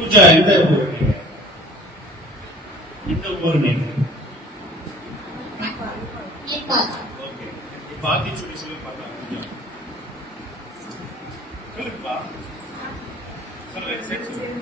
பூஜா எந்த ஊர் நீங்க? இந்த ஊர் நீங்க? ஓகே. இப்ப ஆதி சொல்லி பார்த்தா சொல்லுப்பா. சொல்லுங்க.